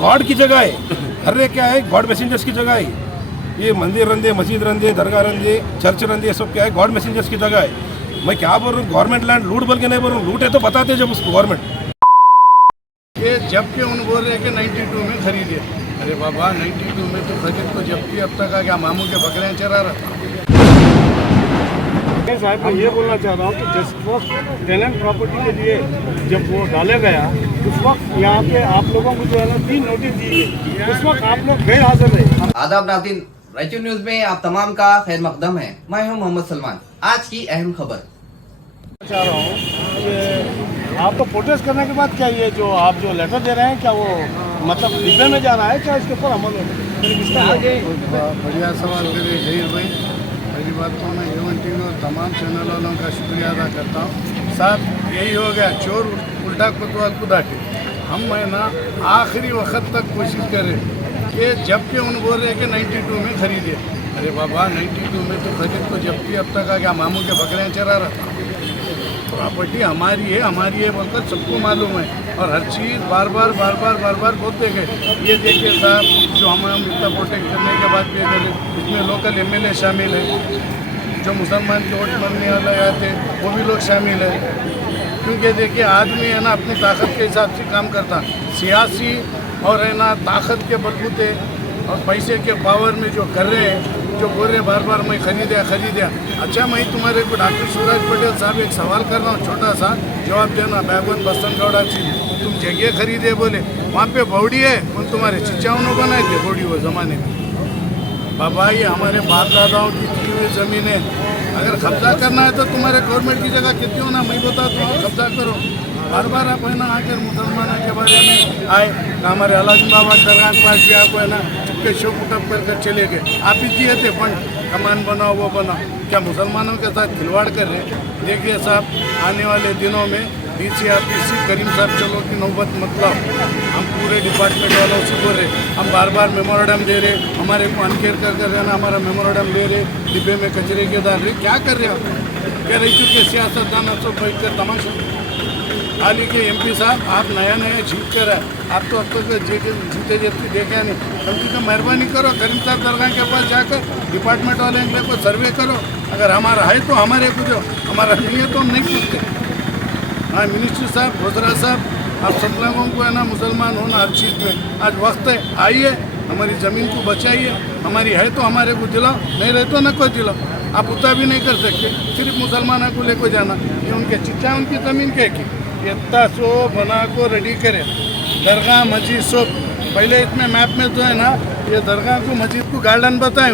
God की जगह है। हर्रे क्या है, गॉड मैसेंजर्स की जगह है। ये मंदिर रंदे, मस्जिद रंदे, दरगाह रंदे, चर्च रंदे, सब क्या है, गॉड मैसेंजर्स की जगह है। मैं क्या बोल रहा हूँ, गवर्नमेंट लैंड लूट बोल के नहीं बोल रहा हूँ, लूट है तो बताते जब उसको गवर्नमेंट। ये जबकि उन बोल रहे कि 92 में खरीदे। अरे बाबा 92 में तो खरीद तो जबकि अब तक आ गया, मामू के बकरियाँ चरा रहा था। साहब मैं ये बोलना चाह रहा हूँ कि जिस वक्त टेनेंट प्रॉपर्टी के लिए जब वो डाले गया उस वक्त यहाँ पे आप लोगों को जो है ना 3 नोटिस दी गई, उस वक्त आप लोग गैर हाजिर रहे। आदाब नाज़रीन, रायचूर न्यूज में आप तमाम का खैर मकदम है। मैं हूं मोहम्मद सलमान। आज की अहम खबर चाह रहा हूँ कि आपको प्रोटेस्ट करने के बाद क्या ये जो आप जो लेटर दे रहे हैं क्या वो मतलब डिब्बे में जा रहा है, क्या इसके ऊपर अमल होगा? बढ़िया सवाल करे जहीर भाई। पहली बात तो मैं एवन टीवी और तमाम चैनल वालों का शुक्रिया अदा करता हूँ। साहब यही हो गया, चोर उल्टा कोतवाल को डाके। हम है ना आखिरी वक्त तक कोशिश करें कि जबकि उन बोल रहे कि 92 में खरीदे। अरे बाबा 92 में तो खरीद तो जबकि अब तक आ गया, मामू के बकरियाँ चरा रहा था। प्रॉपर्टी हमारी है बोलकर सबको मालूम है, और हर चीज़ बार बार बोलते गए। ये देखिए साहब, जो हम इतना प्रोटेक्ट करने के बाद भी करें, इसमें लोकल एमएलए शामिल है, जो मुसलमान के वोट मांगने वाले आते वो भी लोग शामिल है। क्योंकि देखिए आदमी है ना अपनी ताकत के हिसाब से काम करता, सियासी और है ना ताकत के बलबूते और पैसे के पावर में जो कर रहे हैं, जो बोल रहे बार मैं खरीदा। अच्छा, मैं तुम्हारे को डॉक्टर शिवराज पटेल साहब एक सवाल कर रहा हूँ, छोटा सा जवाब देना। बैगन बस्तन गौड़ा जी, तुम जगह खरीदे बोले, वहाँ पे बौड़ी है, उन तुम्हारे चिचाओं बनाए थे बौड़ी वो ज़माने में। बाबा ये हमारे बाप दादाओं की दी हुई ज़मीन है। अगर कब्जा करना है तो तुम्हारे गवर्नमेंट की जगह कितनी होना, मैं बताता हूँ, कब्जा करो। बार आप है ना आकर मुसलमानों के बारे में आए, हमारे अलाजी बाबा दरगाह के पास भी आपको है ना चुपके शो उठप कर चले गए। आप ही दिए थे फंड, कमान बनाओ वो बनाओ, क्या मुसलमानों के साथ खिलवाड़ कर रहे? देखिए साहब, आने वाले दिनों में DCRPC करीम साहब चलो की नौबत मतलब हम पूरे डिपार्टमेंट वालों से बोल रहे, हम बार मेमोरेंडम दे रहे, हमारे को अनकेयर कर रहना, हमारा मेमोरेंडम ले रहे, डिब्बे में कचरे के डाल रहे। क्या कर रहे हो? कह रही चुके सियासतदाना सब बैठ कर तमाशा। हाल ही के MP साहब, आप नया जीत कर आप तो अब तक जीते देखा नहीं, कम से कम मेहरबानी करो, करीम साहब दरगाह के पास जाकर डिपार्टमेंट वाले को सर्वे करो। अगर हमारा है तो हमारे को जो, हमारा नहीं है तो हम नहीं पूछते। हाँ मिनिस्टर साहब, रोजरा साहब, आप सब लोगों को है ना मुसलमान होना हर चीज़ में आज वक्त है, आइए हमारी ज़मीन को बचाइए। हमारी है तो हमारे को दिलाओ, नहीं रहे तो न कोई दिलाओ। आप उतना भी नहीं कर सकते, सिर्फ मुसलमानों को लेकर जाना। ये उनके चिच्चा उनकी ज़मीन क्या की, इतना सो बना को रेडी करे, दरगाह मस्जिद सब। पहले इसमें मैप में जो है ना ये दरगाह को मस्जिद को गार्डन बताए,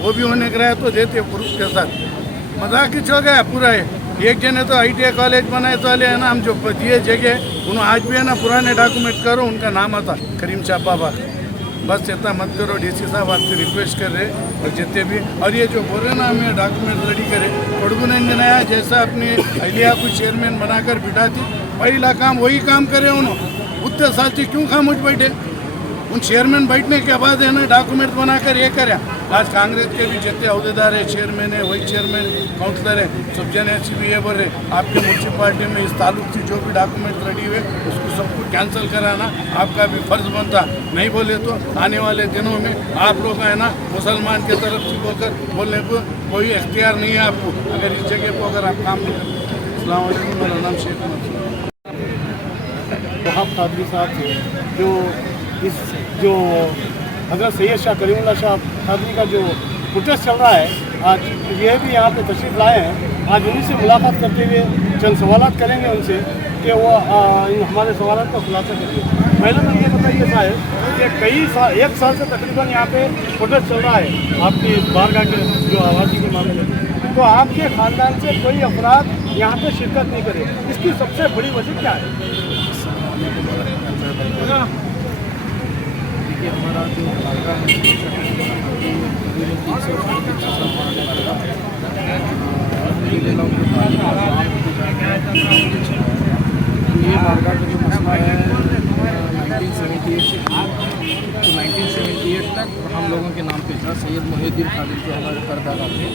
वो भी होने का रहा तो देते प्रूफ के साथ। मजाक ही हो गया पूरा है। एक जने तो ITI कॉलेज बनाए तो वाले है ना, हम जो दिए जगह उन्होंने आज भी है ना पुराने डॉक्यूमेंट करो, उनका नाम आता करीम शाह बाबा। बस इतना मत करो, DC साहब आपसे रिक्वेस्ट कर रहे और जितने भी, और ये जो बोल रहे ना हमें डॉक्यूमेंट रेडी करे, कोडगु ने नया जैसा अपने अहलिया को चेयरमैन बनाकर बिठा दी, पहला काम वही काम करे उन्होंने। उतने साल से क्यों खामोश बैठे? उन चेयरमैन बैठने के बाद है ना डॉक्यूमेंट बनाकर ये करें। आज कांग्रेस के भी जितने अहदेदार है, चेयरमैन है, वही चेयरमैन काउंसलर है, सब जने ऐसी भी ये बोल रहे आपके म्यूनसिपालिटी में इस ताल्लुक से जो भी डॉक्यूमेंट रेडी हुए उसको सबको कैंसिल कराना आपका भी फर्ज बनता। नहीं बोले तो आने वाले दिनों में आप लोग है ना मुसलमान की तरफ से बोलकर बोलने को कोई इख्तियार नहीं है आपको, अगर इस जगह को अगर आप काम नहीं करते। अस्सलाम वालेकुम, मेरा नाम शेख वहाब कादरी साहब थे, जो इस जो हज़रत सैयद शाह करीमुल्लाह शाह कादरी का जो प्रोटेस्ट चल रहा है, आज ये भी यहाँ पे तशरीफ़ लाए हैं। आज उन्हीं से मुलाकात करते हुए चंद सवालात करेंगे उनसे कि वो हमारे सवालात का खुलासा करिए। पहले तो ये बताइए साहब कि एक साल से तकरीबन यहाँ पे प्रोटेस्ट चल रहा है आपकी बारगाह के जो आवाज़ी के मामले में, तो आपके ख़ानदान से कोई अफराद यहाँ पे शिरकत नहीं करे, इसकी सबसे बड़ी वजह क्या है? देखिए हमारा जो बारगाह है ये बारगाह का जो मसला है 1978 से तो 1978 तक हम लोगों के नाम पे था। सैयद मोहिउद्दीन खादिर जो हमारे परदादा थे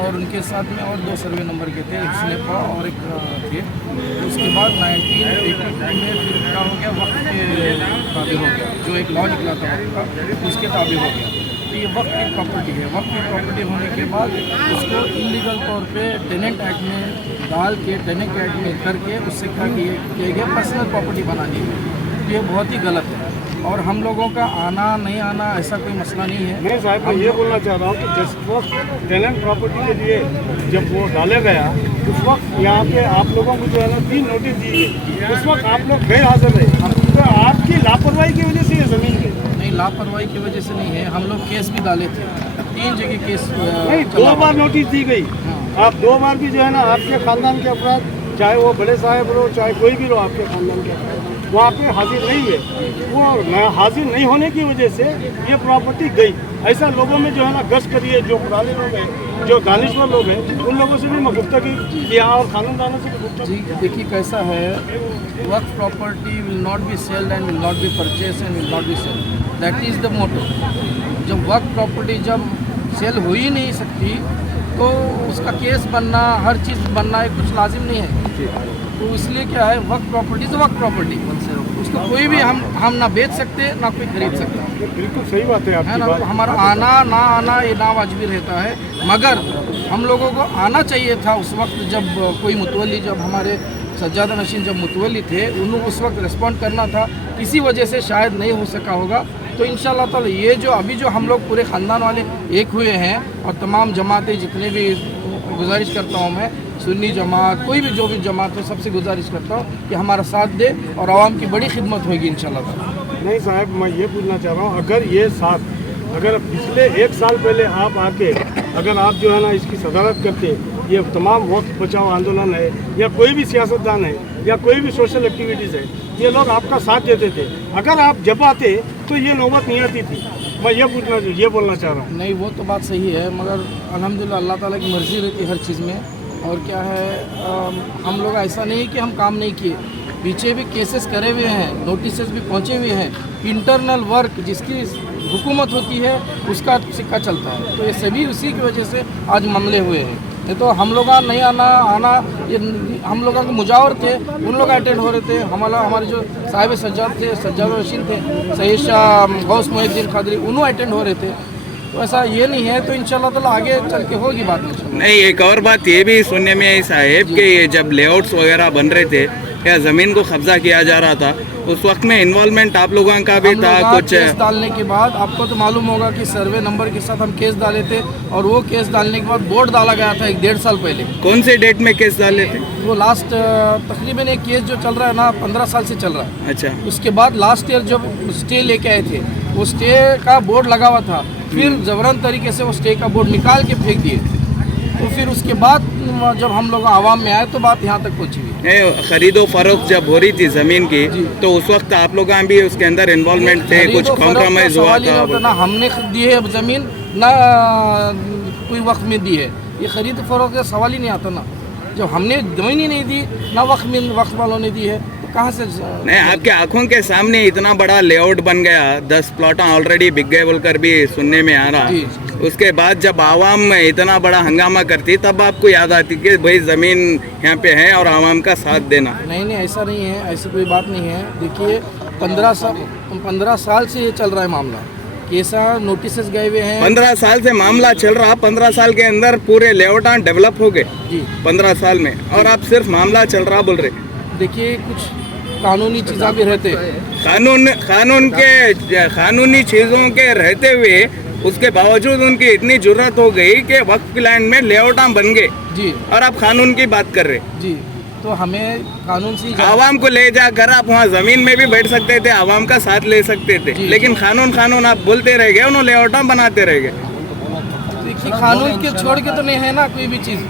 और उनके साथ में और 2 सर्वे नंबर के थे, एक स्नेपा और एक थे। उसके बाद 1982 में फिर क्या हो गया, वक्त के ताबे हो गया, जो एक लॉ निकला था वक्त का उसके ताबे हो गया। तो ये वक्त की प्रॉपर्टी है। वक्त की प्रॉपर्टी होने के बाद उसको इलीगल तौर पे टेनेंट एक्ट में डाल के, टेनेंट एक्ट में करके उससे क्या किया गया, पर्सनल प्रॉपर्टी बना दी गई। ये बहुत ही गलत है और हम लोगों का आना नहीं आना ऐसा कोई मसला नहीं है। नहीं साहब, मैं ये बोलना चाह रहा हूँ कि जिस वक्त टेनेंट प्रॉपर्टी के लिए जब वो डाला गया उस वक्त यहाँ पे आप लोगों को जो है ना 3 नोटिस दी गई, उस वक्त आप लोग गैर हाजिर रहे। तो आपकी लापरवाही की वजह से ये ज़मीन गई। नहीं, लापरवाही की वजह से नहीं है, हम लोग केस भी डाले थे, 3 जगह केस नहीं, 2 बार नोटिस दी गई। आप 2 बार भी जो है ना आपके ख़ानदान के अफराद, चाहे वो बड़े साहब हो चाहे कोई भी हो आपके ख़ानदान के अफराद, वहाँ पे हाजिर नहीं है। वो हाजिर नहीं होने की वजह से ये प्रॉपर्टी गई। ऐसा लोगों में जो है ना गश्त करिए, जो पुराने लोग हैं, जो दानिश्वर लोग हैं, उन लोगों से भी मैं गुफ्तगी किया और कानूनदानों से भी गुफ्तगी। जी देखिए कैसा है, वक्त property will not be sold and will not be purchase and will not be sold, that is the motto. जब वक्त प्रॉपर्टी जब सेल हो ही नहीं सकती तो उसका केस बनना, हर चीज़ बनना है कुछ लाजिम नहीं है। तो इसलिए क्या है, वक्त प्रॉपर्टी तो वक्त प्रॉपर्टी, उसको कोई भी हम ना बेच सकते ना कोई खरीद सकता है। बिल्कुल सही बात है है आपकी ना। बात। तो हमारा आना ना आना ये नावाजिब रहता है, मगर हम लोगों को आना चाहिए था उस वक्त जब कोई मुतवल्ली, जब हमारे सज्जादा नशीन जब मुतवल्ली थे, उन्होंने उस वक्त रिस्पॉन्ड करना था। किसी वजह से शायद नहीं हो सका होगा। तो इंशाल्लाह ताला ये जो अभी जो हम लोग पूरे ख़ानदान वाले एक हुए हैं और तमाम जमातें जितने भी, गुजारिश करता हूँ मैं, सुन्नी जमात, कोई भी जो भी जमात हो, सबसे गुजारिश करता हूँ कि हमारा साथ दे और आवाम की बड़ी खिदमत होगी इंशाल्लाह ताला। नहीं साहब, मैं ये पूछना चाह रहा हूँ, अगर ये साथ अगर पिछले 1 साल पहले आप आके अगर आप जो है ना इसकी सदारत करते, ये तमाम वक्त बचाओ आंदोलन है या कोई भी सियासतदान है या कोई भी सोशल एक्टिविटीज़ है, ये लोग आपका साथ देते थे, अगर आप जब आते तो ये नौबत नहीं आती थी। मैं ये बोलना चाह रहा हूँ। नहीं, वो तो बात सही है, मगर अल्हम्दुलिल्लाह अल्लाह ताला की मर्ज़ी रहती है हर चीज़ में। और क्या है, हम लोग ऐसा नहीं है कि हम काम नहीं किए, पीछे भी केसेस करे हुए हैं, नोटिस भी पहुँचे हुए हैं। इंटरनल वर्क जिसकी हुकूमत होती है उसका सिक्का चलता है, तो ये सभी उसी की वजह से आज मामले हुए हैं। नहीं तो हम लोग नहीं आना ये हम लोगों के मुजावर थे, उन लोग अटेंड हो रहे थे। हमारे जो साहिब सज्जाद थे, सज्जाद रशीद थे, सैयद शाह गौस मोहिउद्दीन खादरी, उन्होंने अटेंड हो रहे थे। तो ऐसा ये नहीं है, तो इंशाल्लाह ताला आगे चल के होगी बात इंशाल्लाह। नहीं, एक और बात ये भी सुनने में आई साहेब कि ये जब लेआउट्स वगैरह बन रहे थे या ज़मीन को कब्जा किया जा रहा था, उस वक्त में इन्वॉल्वमेंट आप लोगों का भी था कुछ? केस डालने के बाद आपको तो मालूम होगा कि सर्वे नंबर के साथ हम केस डाले थे और वो केस डालने के बाद बोर्ड डाला गया था 1-1.5 साल पहले। कौन से डेट में केस डाले थे? वो लास्ट तकरीबन एक केस जो चल रहा है ना 15 साल से चल रहा है। अच्छा, उसके बाद लास्ट ईयर जब स्टे लेके आए थे, वो स्टे का बोर्ड लगा हुआ था, फिर जबरन तरीके से वो स्टे का बोर्ड निकाल के फेंक दिए। तो फिर उसके बाद जब हम लोग आवाम में आए तो बात यहाँ तक पहुँची हुई। खरीदो फरोख्त जब हो रही थी ज़मीन की, तो उस वक्त आप लोग भी उसके अंदर इन्वॉल्वमेंट थे, कुछ कॉम्प्रोमाइज़ हुआ था? ना हमने दी है ज़मीन, ना कोई वक्त में दी है। ये खरीद फरोख्त का सवाल ही नहीं आता ना। जब हमने ज़मीन ही नहीं दी, ना वक्त वालों ने दी है, तो कहाँ से? नहीं, आपके आंखों के सामने इतना बड़ा लेआउट बन गया, 10 प्लॉट ऑलरेडी बिक गए बोलकर भी सुनने में आ रहा। उसके बाद जब आवाम इतना बड़ा हंगामा करती, तब आपको याद आती कि भाई ज़मीन यहाँ पे है और आवाम का साथ देना। नहीं, ऐसा नहीं है, ऐसी कोई बात नहीं है। देखिए 15 साल से ये चल रहा है मामला, कैसा नोटिस गए हुए हैं। 15 साल से मामला चल रहा, 15 साल के अंदर पूरे लेआउट डेवलप हो गए जी 15 साल में, और आप सिर्फ मामला चल रहा बोल रहे। देखिए कुछ कानूनी चीज़ें भी रहते कानूनी चीज़ों के रहते हुए उसके बावजूद उनकी इतनी जरूरत हो गई कि वक्त लैंड में लेआउट बन गए जी, और आप कानून की बात कर रहे जी। तो हमें कानून से आवाम को ले जाकर आप वहाँ जमीन में भी बैठ सकते थे, आवाम का साथ ले सकते थे, लेकिन कानून आप बोलते रह गए, उन्होंने लेआउट बनाते रह गए। देखिए कानून के छोड़ के तो नहीं है ना कोई भी चीज़,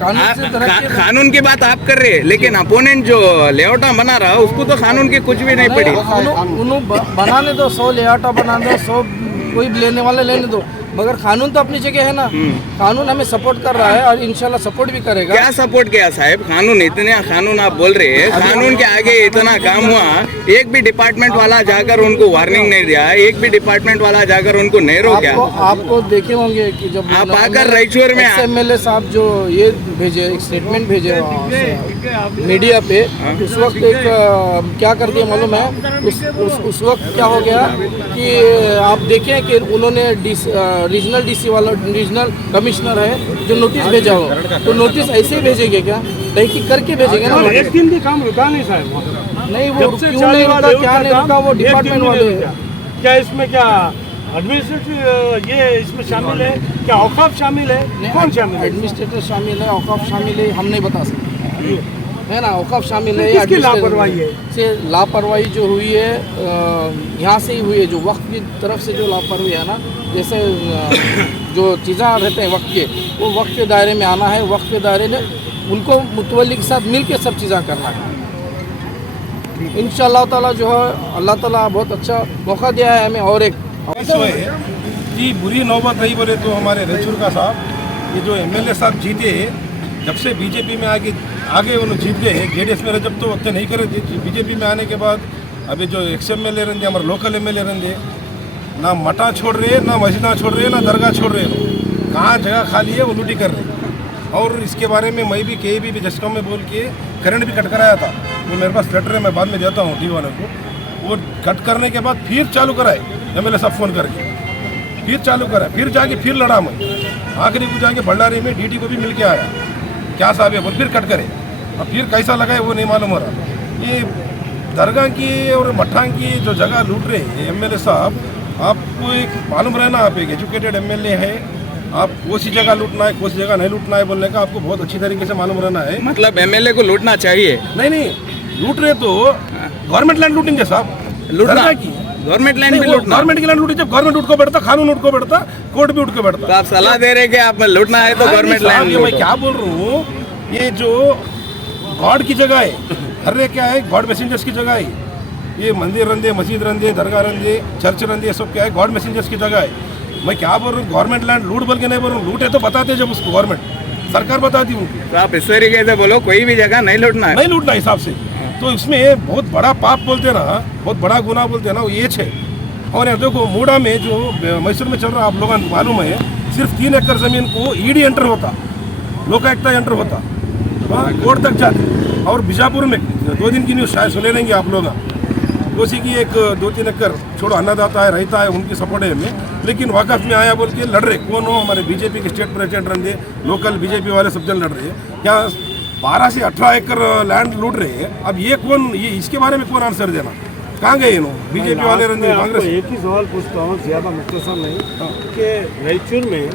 कानून की बात आप कर रहे हैं, लेकिन अपोनेंट जो लेआउट बना रहा उसको तो कानून की कुछ भी नहीं पड़ी। उन्होंने बनाने दो, 100 लेआउट बना दो, 100 कोई लेने वाले लेने दो, मगर कानून तो अपनी जगह है ना, कानून हमें सपोर्ट कर रहा है और इंशाल्लाह सपोर्ट भी करेगा। क्या सपोर्ट किया साहब? कानून, इतने कानून आप बोल रहे हैं, कानून के आगे इतना काम हुआ, एक भी डिपार्टमेंट वाला जाकर उनको वार्निंग नहीं दिया, एक भी डिपार्टमेंट वाला जाकर उनको नहीं रोका। आपको देखे होंगे कि जब आप आकर रायचूर में एमएलए साहब जो ये भेजे, एक स्टेटमेंट भेजे मीडिया पे, उस वक्त एक क्या कर दिया मालूम है? उस वक्त क्या हो गया कि आप देखें कि उन्होंने रीजनल डीसी वाला, रीजनल कमिश्नर है जो नोटिस भेजा हो, तो नोटिस ऐसे ही भेजेंगे क्या? तहकीक करके भेजेंगे ना। एक दिन भी काम रुका नहीं साहब, नहीं वो क्यों नहीं रुका, क्या नहीं रुका, वो डिपार्टमेंट वाले। क्या इसमें क्या एडमिनिस्ट्रेटिव ये इसमें शामिल है? क्या औकाफ शामिल है? कौन शामिल है? एडमिनिस्ट्रेटर शामिल है, औकाफ शामिल है, हम नहीं बता सकते, है ना। औकाफ शामिल है, किसकी लापरवाही है? से लापरवाही जो हुई है यहाँ से ही हुई है, जो वक्त की तरफ से जो लापरवाही है ना, जैसे जो चीज़ें रहते हैं वक्त के, वो वक्त के दायरे में आना है, वक्त के दायरे में उनको मुतवल्ली के साथ मिल के सब चीज़ें करना है। इंशाअल्लाह ताला जो है अल्लाह ताला बहुत अच्छा मौका दिया है हमें। और एक जी बुरी नौबत नहीं बोले तो हमारे रायचूर का साहब, ये जो एमएलए साहब जीते, जब से बीजेपी में आगे उन्होंने जीत गए, जेडीएस में जब तो उतने नहीं करे थे, बीजेपी में आने के बाद अभी जो एक्स एमएलए रहते, हमारे लोकल एमएलए रहते, ना मटा छोड़ रहे, ना मस्जिदा छोड़ रहे, ना दरगाह छोड़ रहे, कहाँ जगह खाली है वो लूटी कर रहे। और इसके बारे में मैं भी के भी जस्कम में बोल के करंट भी कट कराया था, वो मेरे पास लेटर है, मैं बाद में देता हूँ टी वाले को। वो कट करने के बाद फिर चालू कराए एमएलए साहब फ़ोन करके, फिर चालू कराए, फिर जाके फिर लड़ा मैं, आखिरी को जाके बल्लारी में डीटी को भी मिल के आया, क्या साहब है बोल, फिर कट करे। अब फिर कैसा लगा है वो नहीं मालूम हो रहा। ये दरगाह की और मठान की जो जगह लूट रहे एमएलए साहब, आपको एक मालूम रहना, आप एक एजुकेटेड एमएलए है, आप कौन सी जगह लूटना है कौन सी जगह नहीं लूटना है बोलने का आपको बहुत अच्छी तरीके से मालूम रहना है। मतलब एमएलए को लूटना चाहिए? नहीं, लूट रहे तो गवर्नमेंट लैंड लूटेंगे साहब, लूटना की गवर्नमेंट लैंड भी लूटना, गवर्नमेंट की लैंड लूटी, जब गवर्नमेंट उठ को बैठता, कानून उठ को बैठता, कोर्ट भी उठ को बैठता। तो आप सलाह दे रहे कि आप लूटना है तो गवर्नमेंट लैंड? मैं क्या बोल रहा हूँ, ये जो गॉड की जगह है, हर एक क्या है गॉड मैसेंजर्स की जगह है। ये मंदिर रंदे, मस्जिद रंदे, दरगाह रंदे, चर्च रंदे, सब क्या है गॉड मैसेंजर्स की जगह है। मैं क्या बोल रहा हूँ, गवर्नमेंट लैंड लूट बोल के नहीं बोल रहा हूँ, लूट है तो बताते जब उसको गवर्नमेंट सरकार बताती उनको। तो आप इस तरीके से बोलो कोई भी जगह नहीं लूटना है, नहीं लूटना हिसाब से। तो इसमें बहुत बड़ा पाप बोलते ना, बहुत बड़ा गुनाह बोलते ना, वो ये है। और यहाँ देखो मूडा में जो मैसूर में चल रहा, आप लोगों को मालूम है, सिर्फ 3 एकड़ ज़मीन को ईडी एंटर होता, लोकायुक्ता एंटर होता, वहाँ कोर्ट तक जाते। और बीजापुर में 2 दिन की न्यूज़ शायद सुने रहेंगे आप लोग, उसी की एक 2-3 एकड़ छोड़ो अन्नदाता है, रहता है, उनकी सपोर्ट है हमें, लेकिन वाकफ में आया बोल के लड़ रहे। कौन हो? हमारे बीजेपी के स्टेट प्रेसिडेंट रंदे, लोकल बीजेपी वाले सब जन लड़ रहे हैं। क्या 12 से 18 एकड़ लैंड लूट रहे हैं? अब ये कौन, ये इसके बारे में कौन आंसर देना? कहाँ गए इन्होंने? बीजेपी वाले रंदे, कांग्रेस। एक ही सवाल पूछता हूँ, ज़्यादा मुख्तसर नहीं, कि रायचूर में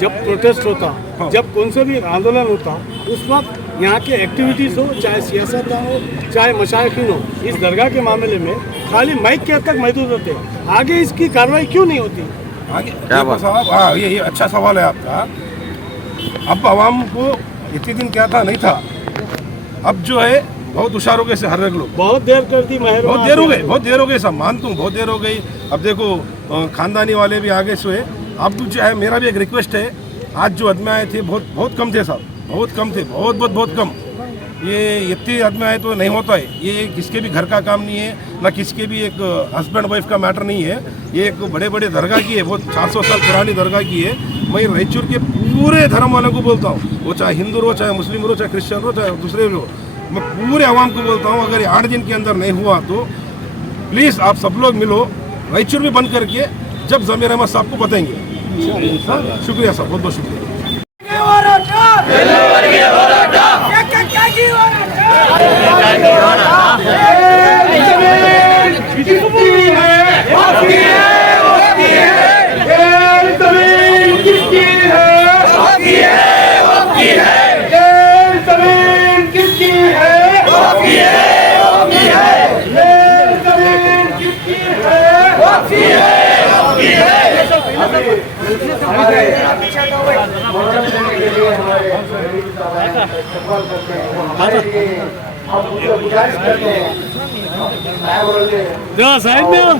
जब प्रोटेस्ट होता, जब कौन सा भी आंदोलन होता, उस वक्त यहाँ के एक्टिविटीज़ हो, चाहे सियासत हो, चाहे मशाइखीन हो, इस दरगाह के मामले में खाली माइक के हद तक महदूद होते हैं। आगे इसकी कार्रवाई क्यों नहीं होती? आगे देखो साहब, हाँ ये अच्छा सवाल है आपका। अब आवाम को इतने दिन क्या था, नहीं था, अब जो है बहुत होशियार हो गए से हर एक लोग। बहुत देर कर दी महर, बहुत देर हो गई सब मानता हूँ, बहुत देर हो गई। अब देखो खानदानी वाले भी आगे से। अब जो है मेरा भी एक रिक्वेस्ट है, आज जो आदमी आए थे बहुत कम थे साहब, बहुत कम थे, बहुत कम। ये इतने आदमी आए तो नहीं होता है, ये किसके भी घर का काम नहीं है, ना किसके भी एक हस्बैंड वाइफ का मैटर नहीं है। ये एक बड़े दरगाह की है, बहुत 400 साल पुरानी दरगाह की है। मैं रायचूर के पूरे धर्म वालों को बोलता हूँ, वो चाहे हिंदू हो, चाहे मुस्लिम हो, चाहे क्रिश्चियन हो, चाहे दूसरे हो, मैं पूरे आवाम को बोलता हूँ, अगर 8 दिन के अंदर नहीं हुआ तो प्लीज़ आप सब लोग मिलो, रायचूर भी बंद करके जब ज़मीर अहमद साहब को बताएंगे। शुक्रिया साहब, बहुत शुक्रिया।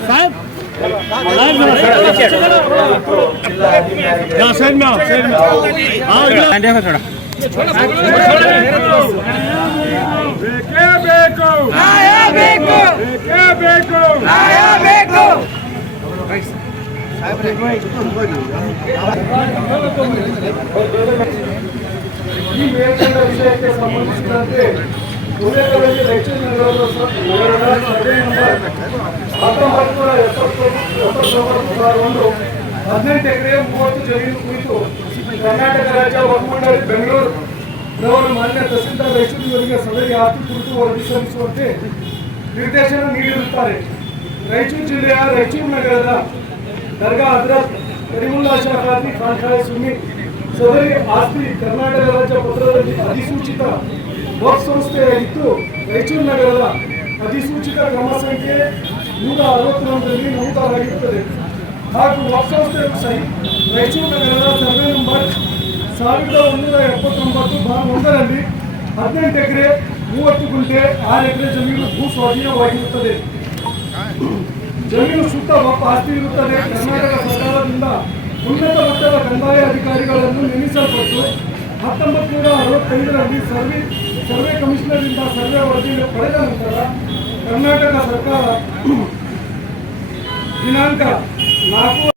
साहब ಈ ಮೇಲ್ಕಂಡ ವಿಷಯಕ್ಕೆ ಸಂಬಂಧಿಸಿದಂತೆ ಉಲ್ಲೇಖದಲ್ಲಿ ರಾಯಚೂರು ನಗರದ ಸರ್ವೆ ನಂಬರ್ 1979/1 18 ಎಕರೆ 30 ಜಮೀನು ಕುರಿತು ಕರ್ನಾಟಕ ರಾಜ್ಯ ವಕ್ಫ್ ಮಂಡಳಿ ಬೆಂಗಳೂರು ರವರು ಮಾನ್ಯ ತಹಸೀಲ್ದಾರ್ ರಾಯಚೂರಿನವರಿಗೆ ಸಭೆಗೆ ಆಸ್ತಿ ಕುರಿತು ವರದಿ ಸಲ್ಲಿಸುವಂತೆ ನಿರ್ದೇಶನ ನೀಡಿರುತ್ತಾರೆ. ರಾಯಚೂರು ಜಿಲ್ಲೆಯ ರಾಯಚೂರು ನಗರದ ದರ್ಗಾ ಹಜರತ್ ಕರೀಮುಲ್ಲಾ ಶಾ ಖಾದ್ರಿ ಖಾನ್ಖಾನೆ ಸುನ್ನಿ ಸದರಿ ಆಸ್ತಿ ಕರ್ನಾಟಕ ರಾಜ್ಯ ಪತ್ರದಲ್ಲಿ ಅಧಿಸೂಚಿತ ವಕ್ಫ್ ಸಂಸ್ಥೆಯಾಗಿದ್ದು ರಾಯಚೂರು ನಗರದ ಅಧಿಸೂಚಿತ ಕ್ರಮ ಸಂಖ್ಯೆ 161ರಲ್ಲಿ ನಮೂದಾಗಿರುತ್ತದೆ. ಹಾಗೂ ವಕ್ಫ್ ಸಂಸ್ಥೆಯು ಸಹಿ ರಾಯಚೂರು ನಗರದ ಸರ್ವೆ ನಂಬರ್ 1179/1ರಲ್ಲಿ 18 ಎಕರೆ 30 ಗುಂಟೆ 6 ಎಕರೆ ಜಮೀನು ಭೂ ಸ್ವಾಧೀನವಾಗಿರುತ್ತದೆ. ಜಮೀನು ಶುದ್ಧ ವಕ್ಫ್ ಆಸ್ತಿ ಇರುತ್ತದೆ. ಕರ್ನಾಟಕ ಸರ್ಕಾರದಿಂದ ಉನ್ನತ ಮಟ್ಟದ ಕಂದಾಯ ಅಧಿಕಾರಿಗಳನ್ನು ನೇಮಿಸಲ್ಪಟ್ಟು 1965ರಲ್ಲಿ ಸರ್ವೆ ಕಮಿಷನರ್ನಿಂದ ಸರ್ವೆ ವರದಿಯನ್ನು ಪಡೆದ ನಂತರ ಕರ್ನಾಟಕ ಸರ್ಕಾರ ದಿನಾಂಕ 4